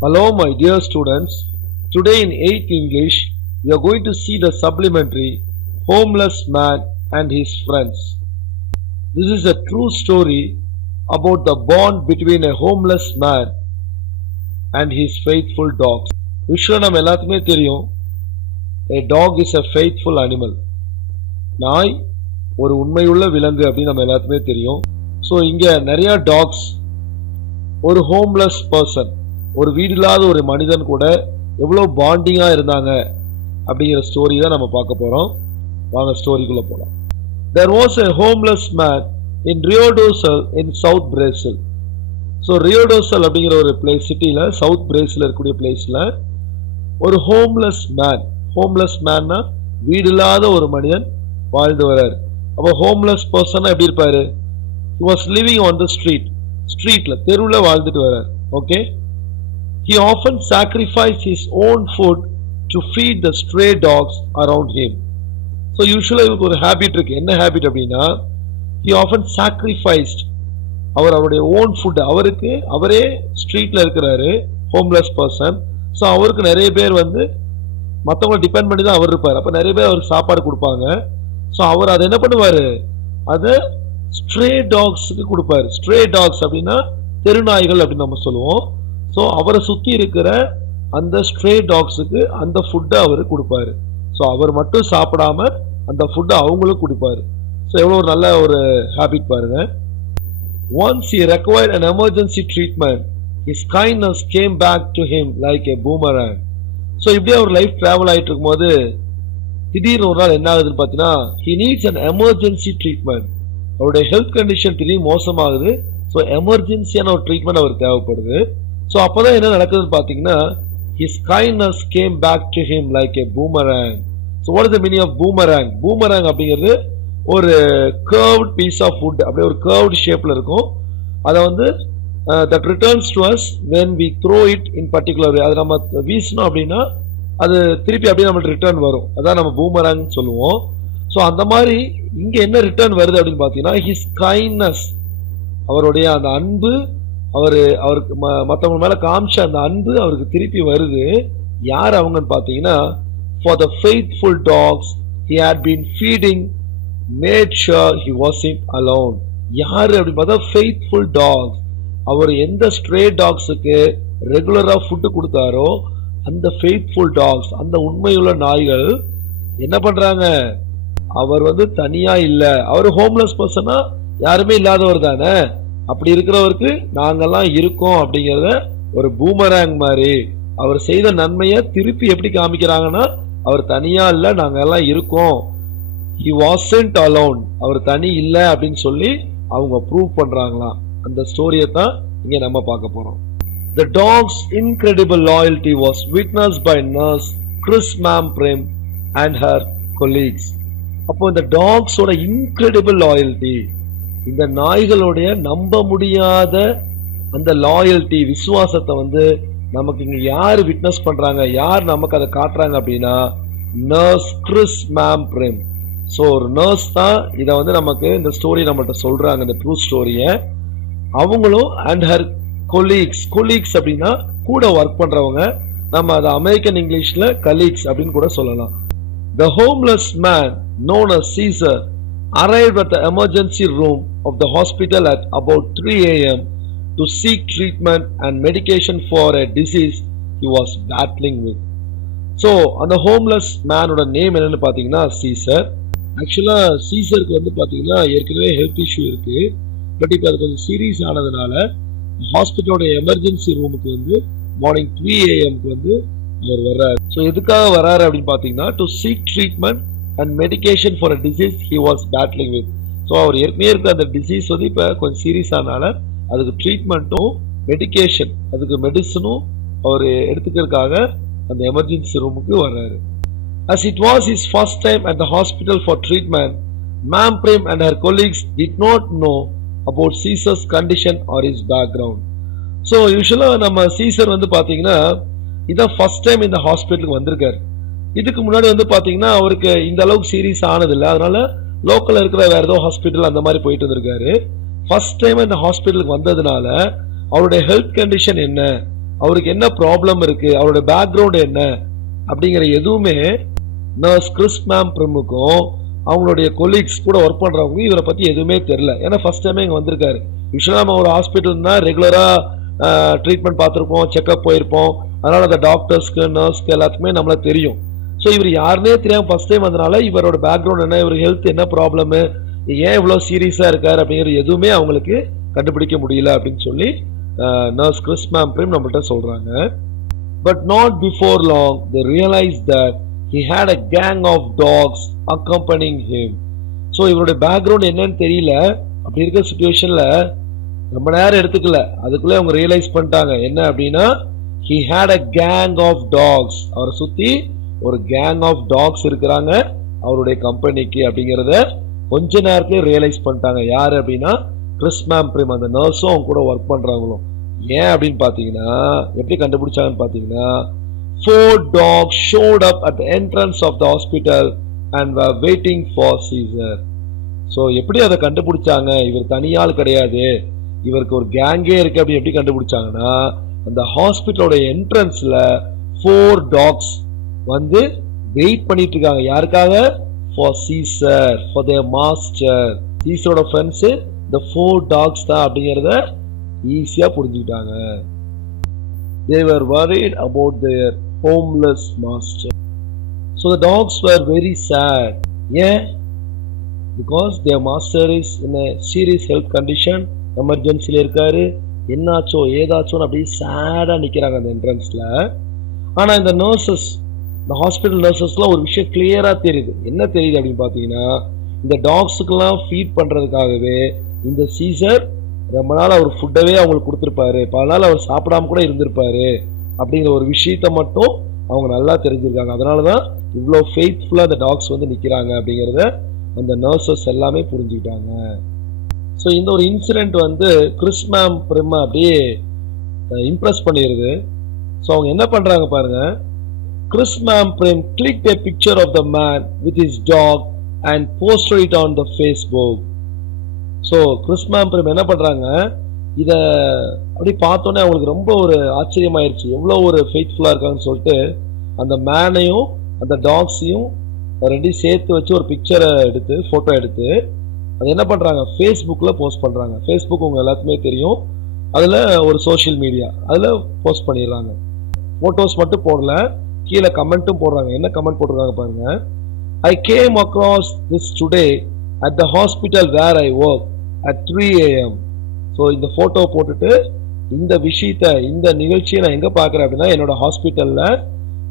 Hello, my dear students. Today in 8th English, we are going to see the supplementary Homeless Man and His Friends. This is a true story about the bond between a homeless man and his faithful dogs. Usually நம்ம எல்லாத்துக்குமே தெரியும், a dog is a faithful animal. நாய் ஒரு உண்மையுள்ள விலங்கு அப்படின்னு நம்ம எல்லாத்துக்குமே தெரியும். ஸோ இங்க நிறைய டாக்ஸ் ஒரு ஹோம்லெஸ் பர்சன், ஒரு வீடு இல்லாத ஒரு மனிதன் கூட எவ்வளவு பாண்டிங்கா இருந்தாங்க அப்படிங்கிற ஸ்டோரி தான் நம்ம பார்க்க போறோம். வாங்க ஸ்டோரிக்குள்ள போலாம். There was a homeless man in Rio do Sul in South Brazil. So Rio to சல் அப்படிங்கிற ஒரு பிளேஸ் சிட்டியில, சவுத் பிரேசில் இருக்கக்கூடிய பிளேஸ்ல ஒரு ஹோம்லெஸ் மேன்னா வீடு இல்லாத ஒரு மனிதன் வாழ்ந்து வர்றார். அப்போ ஹோம்லெஸ் பர்சனா எப்படி இருப்பாரு? He was living on the ஸ்ட்ரீட்ல தெருவுல வாழ்ந்துட்டு வர்றார். Okay. He often sacrificed his own food to feed the stray dogs around him. So usually இவருக்கு ஒரு ஹேபிட் இருக்கு. என்ன ஹேபிட் அப்படின்னா, he often sacrificed அவருடைய ஓன் ஃபுட், அவரே ஸ்ட்ரீட்ல இருக்கிறாரு, ஹோம்லெஸ் பர்சன். ஸோ அவருக்கு நிறைய பேர் வந்து மற்றவங்களை டிபெண்ட் பண்ணி தான் அவர் இருப்பார். அப்போ நிறைய பேர் அவருக்கு சாப்பாடு கொடுப்பாங்க. ஸோ அவர் அதை என்ன பண்ணுவாரு, அதை ஸ்ட்ரே டாக்ஸுக்கு கொடுப்பாரு. ஸ்ட்ரே டாக்ஸ் அப்படின்னா தெருநாய்கள் அப்படின்னு நம்ம சொல்லுவோம். ஸோ அவரை சுற்றி இருக்கிற அந்த ஸ்ட்ரே டாக்ஸுக்கு அந்த ஃபுட்டை அவர் கொடுப்பாரு. ஸோ அவர் மட்டும் சாப்பிடாம அந்த ஃபுட்டை அவங்களும் கொடுப்பாரு. ஸோ எவ்வளோ ஒரு நல்ல ஒரு ஹேபிட் பாருங்க. Once he required an emergency treatment, his kindness came back to him like a boomerang. So இப்படியே ஒரு லைஃப் டிராவல் ஆயிட்டு இருக்கும்போது திடீர்னு ஒரு நாள் என்ன ஆகுதுன்னு பார்த்தீங்கன்னா, he needs an emergency treatment. அவருடைய ஹெல்த் கண்டிஷன் திடீர்னு மோசமாகுது. ஸோ எமர்ஜென்சியான ஒரு ட்ரீட்மெண்ட் அவருக்கு தேவைப்படுது. ஸோ அப்போதான் என்ன நடக்குதுன்னு பார்த்தீங்கன்னா, his kindness came back to him like a boomerang. So what is the meaning of boomerang? Boomerang அப்படிங்கிறது ஒரு கர்வ்ட் பீஸ் ஆஃப் வுட், அப்படியே ஒரு கர்வ்ட் ஷேப்ல இருக்கும். அதை வந்து that returns to us when we throw it in particular way. அது நம்ம வீசணும் அப்படின்னா அது திருப்பி அப்படியே நம்மளுக்கு ரிட்டர்ன் வரும். அதான் நம்ம பூமராங் சொல்லுவோம். ஸோ அந்த மாதிரி இங்க என்ன ரிட்டர்ன் வருது அப்படின்னு பார்த்தீங்கன்னா, his kindness, அவருடைய அந்த அன்பு, அவருக்கு மற்றவங்க மேல காமிச்ச அந்த அன்பு அவருக்கு திருப்பி வருது. யார் அவங்கன்னு பார்த்தீங்கன்னா, for the faithful dogs he had been feeding made sure he wasn't alone. யாரு அப்படின்னு பார்த்தா faithful dogs. அவர் எந்த ஸ்ட்ரே டாக்ஸுக்கு ரெகுலரா ஃபுட்டு கொடுத்தாரோ அந்த ஃபெய்த்ஃபுல் டாக்ஸ், அந்த உண்மையுள்ள நாய்கள் என்ன பண்றாங்க, அவர் வந்து தனியா இல்ல, அவர் ஹோம்லெஸ் பர்சனா யாருமே இல்லாதவர் தானே, அப்படி இருக்கிறவருக்கு நாங்கெல்லாம் இருக்கோம் அப்படிங்கிறத ஒரு பூமராங் மாதிரி அவர் செய்த நன்மையை திருப்பி எப்படி காமிக்கிறாங்கன்னா, அவர் தனியா இல்ல, நாங்க எல்லாம் இருக்கோம், he wasn't alone, அவர் தனி இல்ல அப்படின்னு சொல்லி அவங்க ப்ரூவ் பண்றாங்களாம். அந்த ஸ்டோரியை தான் இங்க நம்ம பார்க்க போறோம். The dog's incredible loyalty was witnessed by nurse Chris Mamprem and her colleagues. அப்போ இந்த டாக்ஸோட இன்கிரெடிபிள் லாயல்டி, இந்த நாய்களுடைய நம்ப முடியாத அந்த லாயல்டி, விசுவாசத்தை வந்து நமக்கு இங்க யார் விட்னஸ் பண்றாங்க, யார் நமக்கு அதை காட்டுறாங்க அப்படின்னா, நர்ஸ் கிறிஸ் மேம்ப்ரெம். ஸோ ஒரு நர்ஸ் தான் இதை வந்து நமக்கு இந்த ஸ்டோரி நம்மகிட்ட சொல்றாங்க, இந்த ட்ரூ ஸ்டோரியை. அவங்களும் அண்ட் ஹர் கொலீக்ஸ் அப்படின்னா கூட ஒர்க் பண்றவங்க, நம்ம அதை அமெரிக்கன் இங்கிலீஷ்ல கலீக்ஸ் அப்படின்னு கூட சொல்லலாம். The homeless man known as Caesar arrived at the emergency room of the hospital at about 3 a.m. to seek treatment and medication for a disease he was battling with. So அந்த homeless மேனோட name என்னன்னு பாத்தீங்கன்னா Caesar. ஆக்சுவலா சீசருக்கு வந்து பாத்தீங்கன்னா ஏற்கனவே health issue இருக்கு. But இப்போ அது கொஞ்சம் சீரியஸ் ஆனதுனால ஹாஸ்பிட்டலோட எமர்ஜென்சி ரூமுக்கு வந்து மார்னிங் 3 AM வந்து அவர் வர்றாரு. ஸோ எதுக்காக வர்றாரு அப்படின்னு பார்த்தீங்கன்னா, to seek treatment and medication for a disease he was battling with. So அவர் ஏற்கனவே இருக்க அந்த டிசீஸ் வந்து இப்போ கொஞ்சம் சீரியஸ் ஆனால அதுக்கு ட்ரீட்மெண்ட்டும் மெடிகேஷன், அதுக்கு மெடிசனும் அவர் எடுத்துக்கிறதுக்காக அந்த எமர்ஜென்சி ரூமுக்கு வர்றாரு. As it was his first time at the hospital for treatment, Mamprem and her colleagues did not know about Caesar's condition or his background. So usually நம்ம சீசர் வந்து பாத்தீங்கன்னா இதான் ஃபர்ஸ்ட் டைம் இந்த ஹாஸ்பிட்டலுக்கு வந்திருக்காரு. இதுக்கு முன்னாடி வந்து பாத்தீங்கன்னா அவருக்கு இந்த அளவுக்கு சீரியஸ் ஆனதில்லை, அதனால லோக்கல்ல இருக்கிற வேற ஏதோ ஹாஸ்பிட்டல் அந்த மாதிரி போயிட்டு வந்திருக்காரு. ஃபர்ஸ்ட் டைம் இந்த ஹாஸ்பிட்டலுக்கு வந்ததுனால அவருடைய ஹெல்த் கண்டிஷன் என்ன, அவருக்கு என்ன ப்ராப்ளம் இருக்கு, அவருடைய பேக்ரவுண்ட் என்ன அப்படிங்கிற எதுவுமே நர்ஸ் கிறிஸ் மேம் பிரிமுக்கும் அவங்களுடைய கொலீக்ஸ் கூட ஒர்க் பண்றவங்க இவரை பத்தி எதுவுமே தெரியல. ஏன்னா ஃபர்ஸ்ட் டைமே இங்க வந்திருக்காரு. யூஸ்வலா நம்ம ஒரு ஹாஸ்பிட்டல்னா ரெகுலரா ட்ரீட்மெண்ட் பார்த்துருப்போம், செக்அப் போயிருப்போம். அதனால அந்த டாக்டர்ஸ்க்கு நர்ஸ்க்கு எல்லாத்துக்குமே நம்மள தெரியும். ஸோ இவர் யாருன்னே தெரியாம ஃபர்ஸ்ட் டைம் வந்தனால இவரோட பேக்ரவுண்ட் என்ன, இவர் ஹெல்த் என்ன ப்ராப்ளம், ஏன் இவ்வளவு சீரியஸா இருக்காரு அப்படிங்கிறது எதுவுமே அவங்களுக்கு கண்டுபிடிக்க முடியல அப்படின்னு சொல்லி நர்ஸ் கிறிஸ் மேம் பிரிம் நம்மள்ட்ட சொல்றாங்க. But not before long, they realized that he had a gang of dogs accompanying him. So இவருடைய பேக்ரவுண்ட் என்னன்னு தெரியல. அப்படி இருக்க சிச்சுவேஷன்ல ரொம்ப நேரம் எடுத்துக்கல, அதுக்குள்ளே அவங்க ரியலைஸ் பண்ணிட்டாங்க என்ன அப்படின்னா he had a gang of dogs. அவரை சுத்தி ஒரு கேங் ஆஃப் டாக்ஸ் இருக்கிறாங்க அவருடைய கம்பெனிக்கு அப்படிங்கறத கொஞ்ச நேரத்திலே ரியலைஸ் பண்ணிட்டாங்க. யாரு அப்படின்னா கிறிஸ் மேம் பிரிம், அந்த நர்ஸும் அவங்க கூட ஒர்க் பண்றாங்களும். ஏன் அப்படின்னு பாத்தீங்கன்னா எப்படி கண்டுபிடிச்சாங்கன்னு பாத்தீங்கன்னா 4 dogs showed up at the entrance of the hospital and were waiting for Caesar. So எப்படி அதை கண்டுபிடிச்சாங்க, இவர் தனியால் கிடையாது, இவருக்கு ஒரு கேங்கே இருக்கு அப்படி எப்படி கண்டுபிடிச்சாங்கன்னா அந்த ஹாஸ்பிட்டலோட என்ட்ரன்ஸ்ல 4 dogs வந்து வெயிட் பண்ணிட்டு இருக்காங்க. யாருக்காக? for Caesar, for their master. சீசரோட ஃப்ரெண்ட்ஸ் the 4 dogs தான் அப்படிங்கறத ஈஸியா புரிஞ்சுக்கிட்டாங்க. They were worried about their homeless master. So the dogs were very sad. Yeah, because their master is in a serious health condition, எமர்ஜென்சில இருக்காரு, என்னாச்சோ ஏதாச்சோ அப்படியே சேடா நிக்கிறாங்க அந்த என்ட்ரன்ஸ்ல. ஆனா இந்த நர்சஸ், இந்த ஹாஸ்பிட்டல் நர்சஸ்லாம் ஒரு விஷயம் கிளியரா தெரியுது. என்ன தெரியுது அப்படின்னு பாத்தீங்கன்னா இந்த டாக்ஸுக்கெல்லாம் ஃபீட் பண்றதுக்காகவே இந்த சீசர் ரொம்ப நாள் அவர் ஃபுட்டவே அவங்களுக்கு கொடுத்துருப்பாரு, பல நாள் அவர் சாப்பிடாம கூட இருந்திருப்பாரு அப்படிங்கிற ஒரு விஷயத்த மட்டும் அவங்க நல்லா தெரிஞ்சிருக்காங்க. அதனாலதான் இவ்வளவு ஃபெய்த்ஃபுல்லா அந்த டாக்ஸ் வந்து நிக்கிறாங்க அப்படிங்கறத அந்த நர்சஸ் எல்லாமே புரிஞ்சுக்கிட்டாங்க. ஸோ இந்த ஒரு இன்சிடென்ட் வந்து கிறிஸ் மேம் பிரிம் அப்படியே இம்ப்ரெஸ் பண்ணிடுது. ஸோ அவங்க என்ன பண்றாங்க பாருங்க, Chris ma'am brim clicked a picture of the man with his dog and posted it on the Facebook. So Chris ma'am brim என்ன பண்றாங்க, இத அப்படி பார்த்தோன்னே அவங்களுக்கு ரொம்ப ஒரு ஆச்சரியமாயிருச்சு, எவ்வளவு ஒரு ஃபெய்த்ஃபுல்லா இருக்காங்கன்னு சொல்லிட்டு அந்த மேனையும் அந்த டாக்ஸையும் ரெண்டையும் சேர்த்து வச்சு ஒரு பிக்சரை எடுத்து போட்டோ எடுத்து அது என்ன பண்றாங்க ஃபேஸ்புக்ல போஸ்ட் பண்றாங்க. ஃபேஸ்புக் உங்க எல்லாத்துக்குமே தெரியும், அதுல ஒரு சோசியல் மீடியா, அதுல போஸ்ட் பண்ணிடுறாங்க. போட்டோஸ் மட்டும் போடல, கீழே கமெண்ட்டும் போடுறாங்க. என்ன கமெண்ட் போட்டிருக்காங்க பாருங்க, I came across this today at the hospital where I work at 3 AM. So இந்த போட்டோ போட்டுட்டு இந்த விஷயத்த, இந்த நிகழ்ச்சியை நான் எங்க பாக்குறேன் அப்படின்னா என்னோட ஹாஸ்பிட்டல்ல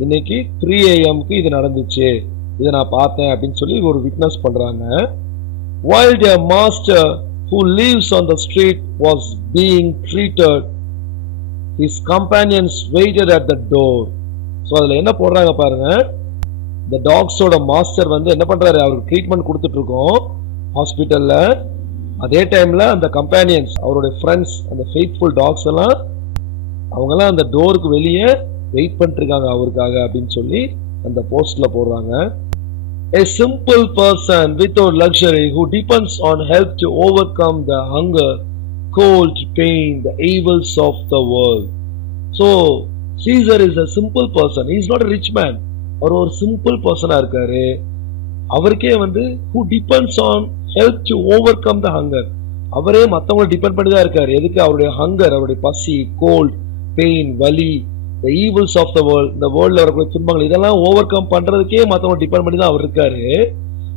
இன்னைக்கு 3 AM இது நடந்துச்சு, இதை நான் பார்த்தேன் அப்படின்னு சொல்லி ஒரு விட்னஸ் பண்றாங்க. While their master who lives on the street was being treated, his companions waited at the door. So அதுல என்ன போடுறாங்க பாருங்க, இந்த டாக்ஸோட மாஸ்டர் வந்து என்ன பண்றாரு, அவருக்கு ட்ரீட்மெண்ட் கொடுத்துட்டு இருக்கோம் ஹாஸ்பிட்டல்ல. அதே டைம்ல அந்த கம்பேனியன்ஸ், அவருடைய ஃப்ரெண்ட்ஸ், அந்த ஃபெய்த்ஃபுல் டாக்ஸ் எல்லாம் அவங்க எல்லாம் அந்த டோருக்கு வெளியே வெயிட் பண்ணிட்டு இருக்காங்க அவருக்காக அப்படின்னு சொல்லி அந்த போஸ்ட்ல போடுறாங்க. A simple person without luxury who depends on help to overcome the hunger, cold, pain, the evils of the world. So Caesar is a simple person. He is not a rich man. அவர் ஒரு simple பர்சனா இருக்காரு. அவருக்கே வந்து who depends on help to overcome the hunger. அவரே மத்தவங்களை depend பண்ணி தான் இருக்காரு. எதுக்கு? அவருடைய ஹங்கர், அவருடைய பசி, கோல்ட், பெயின், வலி, the evils of the world, இந்த வேர்ல்ட்ல வரக்கூடிய துன்பங்கள் இதெல்லாம் ஓவர் கம் பண்றதுக்கே மத்தவங்க டிபெண்ட் பண்ணி தான் அவர் இருக்காரு.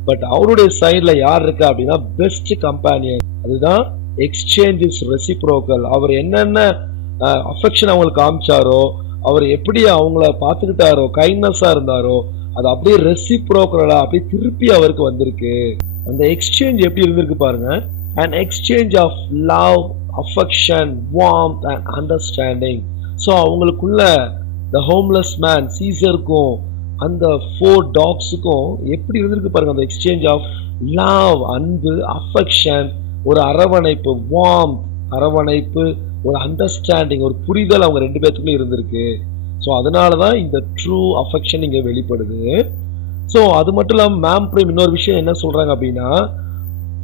பட் அவருடைய சைட்ல யார் இருக்கா அப்படின்னா பெஸ்ட் கம்பேனியன். அதுதான் எக்ஸ்சேஞ்ச் இஸ் ரெசிப்ரோக்கல். அவர் என்னென்ன அஃபெக்ஷன் அவங்களுக்கு காமிச்சாரோ, அவர் எப்படி அவங்கள பார்த்துக்கிட்டாரோ, கைண்ட்னஸா இருந்தாரோ, அது அப்படியே ரெசிப்ரோக்கலா அப்படியே திருப்பி அவருக்கு வந்திருக்கு. அந்த எக்ஸ்சேஞ்ச் எப்படி இருந்திருக்கு பாருங்க, an exchange of love, affection, warmth and understanding. So அவங்களுக்குள்ள the homeless man சீசருக்கும் அந்த 4 டாக்ஸுக்கும் எப்படி இருந்திருக்கு பாருங்க அந்த எக்ஸ்சேஞ்ச் ஆஃப் லவ், அன்பு, அஃபெக்ஷன், ஒரு அரவணைப்பு, வார்ம்த், அரவணைப்பு, ஒரு அண்டர்ஸ்டாண்டிங், ஒரு புரிதல் அவங்க ரெண்டு பேத்துக்குள்ள இருந்திருக்கு. ஸோ அதனாலதான் இந்த ட்ரூ அஃபெக்ஷன் இங்க வெளிப்படுது. ஸோ அது மட்டும் இல்லாம மேம் பிரிம் இன்னொரு விஷயம் என்ன சொல்றாங்க அப்படின்னா,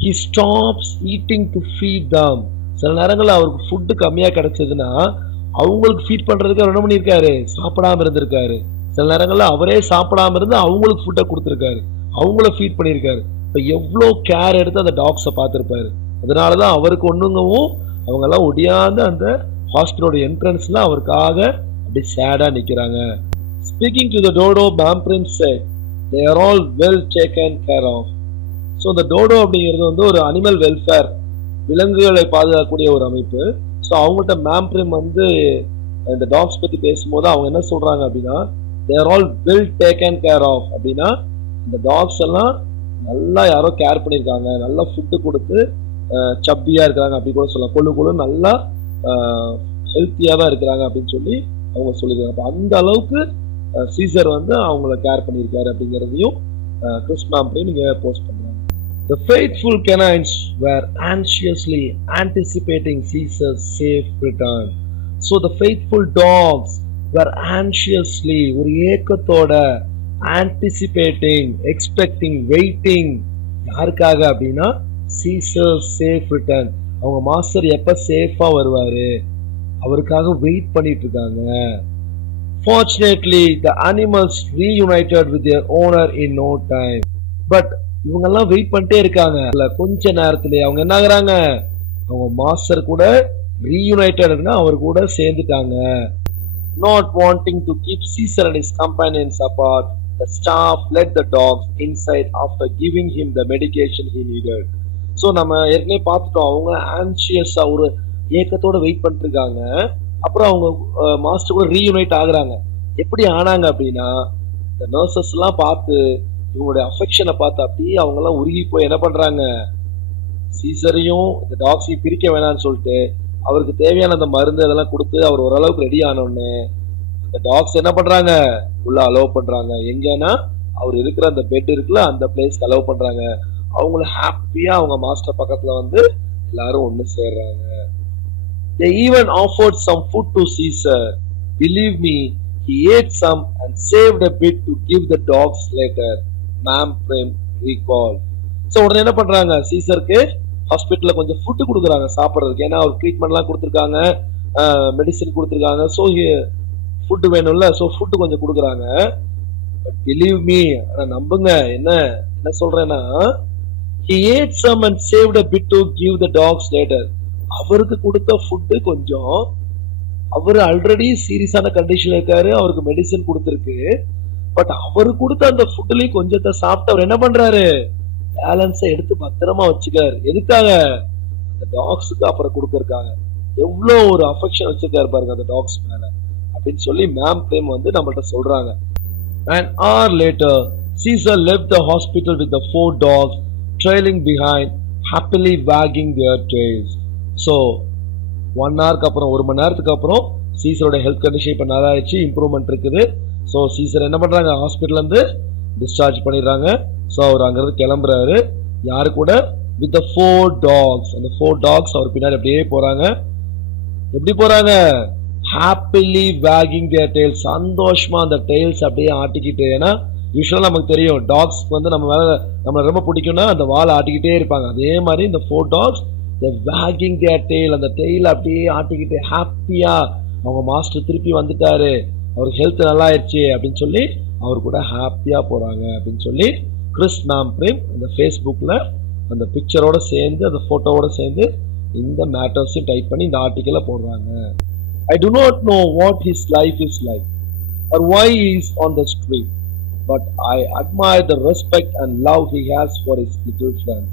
he stops eating to feed them. சில நேரங்கள்ல அவருக்கு ஃபுட்டு கம்மியா கிடைச்சதுன்னா அவங்களுக்கு ஃபீட் பண்றதுக்கு அவர் என்ன பண்ணியிருக்காரு, சாப்பிடாம இருந்திருக்காரு. சில நேரங்கள்ல அவரே சாப்பிடாம இருந்து அவங்களுக்கு ஃபுட்டை கொடுத்திருக்காரு, அவங்கள ஃபீட் பண்ணியிருக்காரு. இப்ப எவ்வளவு கேர் எடுத்து அந்த டாக்ஸை பார்த்திருப்பாரு. அதனாலதான் அவருக்கு ஒண்ணுங்கவும் அவங்க எல்லாம் ஒடியாந்து அந்த ஹாஸ்பிட்டலோட என்ட்ரன்ஸ்ல அவருக்காக அப்படி சேடா நிக்கிறாங்க. Speaking to the dodo, Ma'am Prim said, they are all well taken care of. So இந்த டோடோ அப்படிங்கிறது வந்து ஒரு அனிமல் வெல்ஃபேர், விலங்குகளை பாதுகாக்கக்கூடிய ஒரு அமைப்பு. ஸோ அவங்கள்ட்ட மேம் பிரிம் வந்து இந்த டாக்ஸ் பத்தி பேசும்போது அவங்க என்ன சொல்றாங்க அப்படின்னா, they are all well taken care of அப்படின்னா இந்த டாக்ஸ் எல்லாம் நல்லா யாரோ கேர் பண்ணியிருக்காங்க, நல்லா ஃபுட்டு கொடுத்து சப்பியா இருக்கிறாங்க அப்படி கூட சொல்லலாம், கொழு கொழு நல்லா ஹெல்த்தியா தான் இருக்கிறாங்க அப்படின்னு சொல்லி அவங்க சொல்லியிருக்காங்க. அப்ப அந்த அளவுக்கு சீசர் வந்து அவங்கள கேர் பண்ணியிருக்காரு அப்படிங்கிறதையும் கிறிஸ் மேம் பிரிம் நீங்க போஸ்ட் பண்றாங்க. The faithful canines were anxiously anticipating Caesar's safe return. So the faithful dogs were anxiously ஒரு ஏக்கத்தோட anticipating, expecting, waiting யாருக்காக அப்படின்னா Caesar's safe return. அவங்க மாஸ்டர் எப்ப சேஃபா வருவாரு அவருக்காக வெயிட் பண்ணிட்டு இருக்காங்க. Fortunately, the animals reunited with their owner in no time. But இவங்க எல்லாம் வெயிட் பண்ணிட்டே இருக்காங்க. கொஞ்ச நேரத்திலே அவங்க என்ன ஆகுறாங்க, அவங்க மாஸ்டர் கூட ரீயூனைட்டட்னா அவர் கூட சேர்ந்துட்டாங்க. Not wanting to keep Caesar and his companions apart, the staff led the dogs inside after giving him the medication he needed. So நம்ம ஏற்கனவே பார்த்துட்டோம், அவங்க ஆன்சியஸா ஒரு ஏக்கத்தோட வெயிட் பண்ணிட்டு இருக்காங்க. அப்புறம் அவங்க மாஸ்டர் கூட ரீயூனைட் ஆகுறாங்க. எப்படி ஆனாங்க அப்படின்னா, இந்த நர்சஸ் எல்லாம் பார்த்து இவங்களுடைய அஃபெக்ஷனை பார்த்து அப்படியே அவங்க எல்லாம் உருகி போய் என்ன பண்றாங்க, சீசரையும் இந்த டாக்ஸையும் பிரிக்க வேணாம்னு சொல்லிட்டு அவருக்கு தேவையான அந்த மருந்து அதெல்லாம் கொடுத்து அவர் ஓரளவுக்கு ரெடி ஆனோடனே அந்த டாக்ஸ் என்ன பண்றாங்க, உள்ள அலோவ் பண்றாங்க. எங்கன்னா அவர் இருக்கிற அந்த பெட் இருக்குல்ல அந்த பிளேஸ்க்கு அலோவ் பண்றாங்க. அவங்கள ஹாப்பியா அவங்க மாஸ்டர் பக்கத்துல வந்து எல்லாரும் ஒண்ணு சேர்றாங்க. They even offered some food to Caesar. Believe me, he ate some and saved a bit to give the dogs later. Ma'am Prim recalled. So உடனே என்ன பண்றாங்க, சீசருக்கு ஹாஸ்பிட்டல்ல கொஞ்சம் ஃபுட் கொடுக்குறாங்க சாப்பிட்றதுக்கு. ஏன்னா அவர் ட்ரீட்மெண்ட்லாம் கொடுத்துருக்காங்க, மெடிசின் கொடுத்துருக்காங்க. ஸோ ஃபுட்டு வேணும்ல, ஸோ ஃபுட்டு கொஞ்சம் கொடுக்குறாங்க. பட் பிலீவ் மீ, ஆனா நம்புங்க, என்ன என்ன சொல்றேன்னா, he ate some and saved a bit to give the dogs later. அவருக்கு கொடுத்த ஃபுட்டு கொஞ்சம், அவரு ஆல்ரெடி சீரியஸான கண்டிஷன்ல இருக்காரு, அவருக்கு மெடிசின் கொடுத்துருக்கு. பட் அவரு கொடுத்த அந்த ஃபுட்லயும் கொஞ்சத்தை சாப்பிட்டு அவர் என்ன பண்றாரு, பேலன்ஸை எடுத்து பத்திரமா வச்சுக்காரு. எதுக்காக, அந்த டாக்ஸுக்கு அப்புறம் கொடுக்கறதுக்காக. எவ்வளவு ஒரு அஃபெக்ஷன் வச்சிருக்காரு பாருங்க அந்த டாக்ஸ் மேல அப்படின்னு சொல்லி மேம் பிரிம் வந்து நம்மள்ட்ட சொல்றாங்க. An hour later, Caesar left the hospital with the 4 dogs trailing behind, happily wagging their tails. So 1 hourக்கு அப்புறம், 1 மணி நேரத்துக்கு அப்புறம் சீசரோட ஹெல்த் கண்டிஷன் இப்ப நல்லா ஆயிடுச்சு, இம்ப்ரூவ்மெண்ட் இருக்குது. ஸோ சீசர் என்ன பண்றாங்க, ஹாஸ்பிட்டல் இருந்து டிஸ்சார்ஜ் பண்ணிடுறாங்க. ஸோ அவர் அங்கிருந்து கிளம்புறாரு. யாரு கூட, வித் த 4 dogs. அந்த 4 dogs அவர் பின்னாடி அப்படியே போறாங்க. எப்படி போறாங்க, ஹாப்பிலி வேகிங் தேர் டெய்ல்ஸ், சந்தோஷமா அந்த டெய்ல்ஸ் அப்படியே ஆட்டிக்கிட்டு. ஏன்னா யூஸ்வலா நமக்கு தெரியும் டாக்ஸ்க்கு வந்து நம்ம மேல நம்மள ரொம்ப பிடிக்கும்னா அந்த வால் ஆட்டிக்கிட்டே இருப்பாங்க. அதே மாதிரி இந்த 4 dogs வேகிங் தேர் டெய்ல், அந்த டெய்ல் அப்படியே ஆட்டிக்கிட்டு ஹாப்பியா அவங்க மாஸ்டர் திருப்பி வந்துட்டாரு, அவருக்கு ஹெல்த் நல்லா ஆயிடுச்சு அப்படின்னு சொல்லி அவர் கூட ஹாப்பியா போறாங்க அப்படின்னு சொல்லி கிறிஸ் மேம் பிரிம் அந்த ஃபேஸ்புக்ல அந்த பிக்சரோட சேர்ந்து அந்த போட்டோவோட சேர்ந்து இந்த மேட்டர்ஸையும் டைப் பண்ணி இந்த ஆர்டிக்கலை போடுறாங்க. I do not know what his life is like or why he is on the street, but I admire the respect and love he has for his little friends.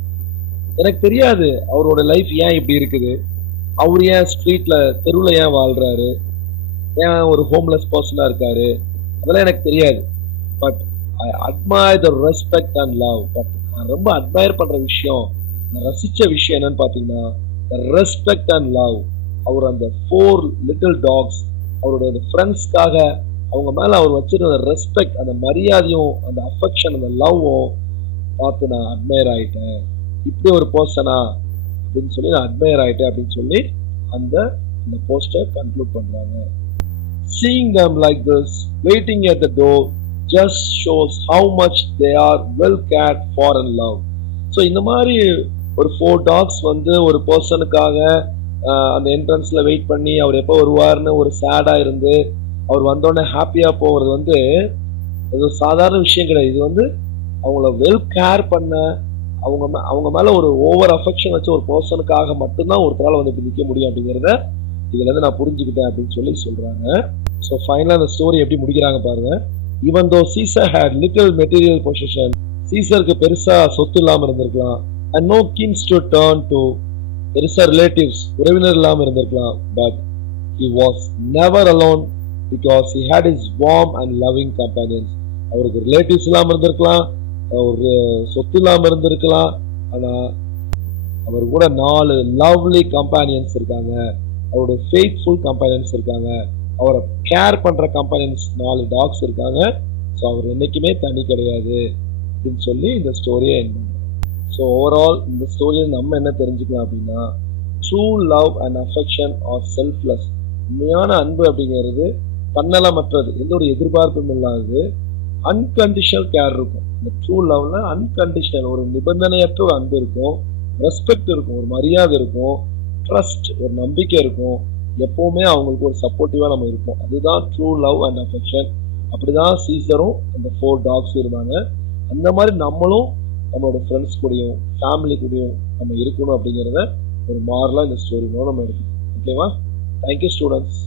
எனக்கு தெரியாது அவரோட லைஃப் ஏன் இப்படி இருக்குது, அவர் ஏன் ஸ்ட்ரீட்ல தெருவில் ஏன் வாழ்றாரு, ஏன் ஒரு ஹோம்லெஸ் பர்சனா இருக்காரு, அதெல்லாம் எனக்கு தெரியாது. But I admire the respect and love. But நான் ரொம்ப அட்மயர் பண்ற விஷயம், நான் ரசிச்ச விஷயம் என்னன்னு பாத்தீங்கன்னா ரெஸ்பெக்ட் அண்ட் லவ். அவர் அந்த 4 லிட்டில் டாக்ஸ் அவருடைய ஃப்ரெண்ட்ஸ்க்காக அவங்க மேல அவர் வச்சிருந்த ரெஸ்பெக்ட், அந்த மரியாதையும் அந்த அஃபெக்ஷன் அந்த லவ்வும் பார்த்து நான் அட்மயர் ஆயிட்டேன். இப்படி ஒரு பர்சனா அப்படின்னு சொல்லி நான் அட்மயர் ஆயிட்டேன் அப்படின்னு சொல்லி அந்த போஸ்டர் கன்க்ளூட் பண்றாங்க. Seeing them like this, waiting at the door, just shows how much they are well cared for and loved. So இந்த மாதிரி ஒரு 4 dogs வந்து ஒரு பர்சனுக்காக அந்த என்ட்ரன்ஸ்ல வெயிட் பண்ணி அவர் எப்போ வருவார்னு ஒரு சேடா இருந்து அவர் வந்தோடனே ஹாப்பியா போகிறது வந்து அது ஒரு சாதாரண விஷயம் கிடையாது. இது வந்து அவங்கள வெல் கேர் பண்ண அவங்க மேல ஒரு ஓவர் அஃபெக்ஷன் வச்ச ஒரு பர்சனுக்காக மட்டும்தான் ஒருத்தரால வந்து இப்படி நிக்க முடியும் அப்படிங்கிறத இதுல இருந்து நான் புரிஞ்சுக்கிட்டேன் அப்படின்னு சொல்லி சொல்றாங்க. ஸோ ஃபைனலா அந்த ஸ்டோரி எப்படி முடிக்கிறாங்க பாருங்க. Even though Caesar had little material position, சீசருக்கு பெருசா சொத்து இல்லாம இருந்திருக்கலாம். And no kings to turn to, பெருசா ரிலேட்டிவ்ஸ் உறவினர் இல்லாம இருந்திருக்கலாம். But he was never alone because he had his warm and loving companions. அவருக்கு ரிலேட்டிவ்ஸ் இல்லாம இருந்திருக்கலாம், ஒரு சொத்து இல்லாம இருந்திருக்கலாம், ஆனா அவர் கூட 4 லவ்லி கம்பேனியன்ஸ் இருக்காங்க, அவருடைய ஃபெய்த்ஃபுல் கம்பேனியன்ஸ் இருக்காங்க, அவரை கேர் பண்ற கம்பேனியன்ஸ் 4 டாக்ஸ் இருக்காங்க. ஸோ அவர் என்னைக்குமே தனி கிடையாது அப்படின்னு சொல்லி இந்த ஸ்டோரியை என் பண்றோம். ஸோ ஓவரால் இந்த ஸ்டோரியை நம்ம என்ன தெரிஞ்சுக்கலாம் அப்படின்னா, true love and affection are selfless. உண்மையான அன்பு அப்படிங்கிறது தன்னலமற்றது, எந்த ஒரு எதிர்பார்ப்பும் இல்லாதது, அன்கண்டிஷனல் கேர் இருக்கும். இந்த ட்ரூ லவ்ல அன்கண்டிஷனல் ஒரு நிபந்தனையற்ற ஒரு அன்பு இருக்கும், ரெஸ்பெக்ட் இருக்கும், ஒரு மரியாதை இருக்கும், ட்ரஸ்ட் ஒரு நம்பிக்கை இருக்கும், எப்பவுமே அவங்களுக்கு ஒரு சப்போர்ட்டிவா நம்ம இருப்போம். அதுதான் ட்ரூ லவ் அண்ட் அஃபெக்ஷன். அப்படிதான் சீசரும் அந்த 4 டாக்ஸ் இருந்தாங்க. அந்த மாதிரி நம்மளும் நம்மளோட ஃப்ரெண்ட்ஸ் கூடயும் ஃபேமிலி கூடயும் நம்ம இருக்கணும் அப்படிங்கிறத ஒரு மாரலா இந்த ஸ்டோரி மூலம் நம்ம எடுக்கணும். ஓகேவா? Thank you students.